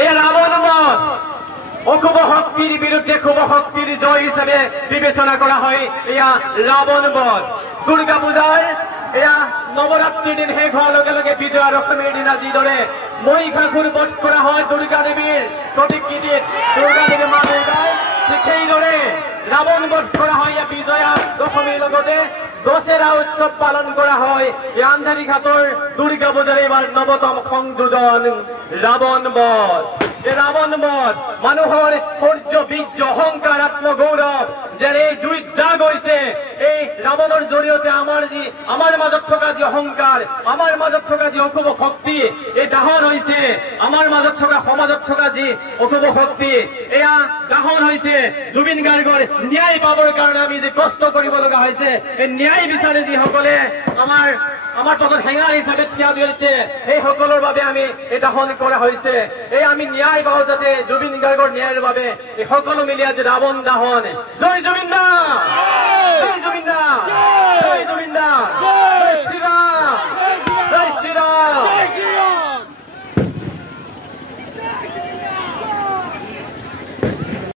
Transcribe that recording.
এই রাবণ বধ অশুভ শক্তির বিরুদ্ধে শুভ শক্তির জয় হিসাবে বিবেচনা করা হয় এয়া রাবণ বধ। দুর্গা পূজার এয়া নবৰাত্ৰিৰ দিন শেষ হোৱাৰ লগে লগে বিজয়া দশমীৰ দিনা যিদৰে মহিষাসুৰ বধ কৰা হয় দুৰ্গা দেৱীৰ প্ৰতিকৃতিত দুৰ্গা দেৱী মা দুৰ্গাই, ঠিক সেইদৰে ৰাবণ বধ কৰা হয় বিজয়া দশমীৰ লগতে দশেৰা উৎসব পালন কৰা হয়। এই আন্ধাৰী ঘাটৰ দুৰ্গা পূজাৰ এবাৰ নবতম সংযোজন ৰাবণ বধ। এই ৰাবণ বধ মানুহৰ শৌৰ্য বীৰ্য অহংকাৰ আত্মগৌৰৱ যেনে জুইত দাগ হৈছে। এই ৰাবণৰ জৰিয়তে আমাৰ মাজত থকা যি অহংকাৰ, আমাৰ মাজত থকা যি অশুভ শক্তি এই দাহন হৈছে। আমাৰ মাজত থকা সমাজত থকা যি অশুভ শক্তি এয়া দাহন হৈছে। জুবিন গাৰ্গৰ ন্যায় পাবৰ কাৰণে আমি যে কষ্ট কৰিব লগা হৈছে, এই ন্যায় বিচাৰে যিসকলে আমাৰ পথত হেঙাৰ হিচাপে থিয় দিছে সেই সকলৰ বাবে আমি এই দাহন কৰা হৈছে। এই আমি ন্যায় পাওঁ যাতে জুবিন গাৰ্গৰ ন্যায়ৰ বাবে এই সকলো মিলি আজি ৰাৱণ দাহন। জয় জুবিন দা, জয় জুবিন দা।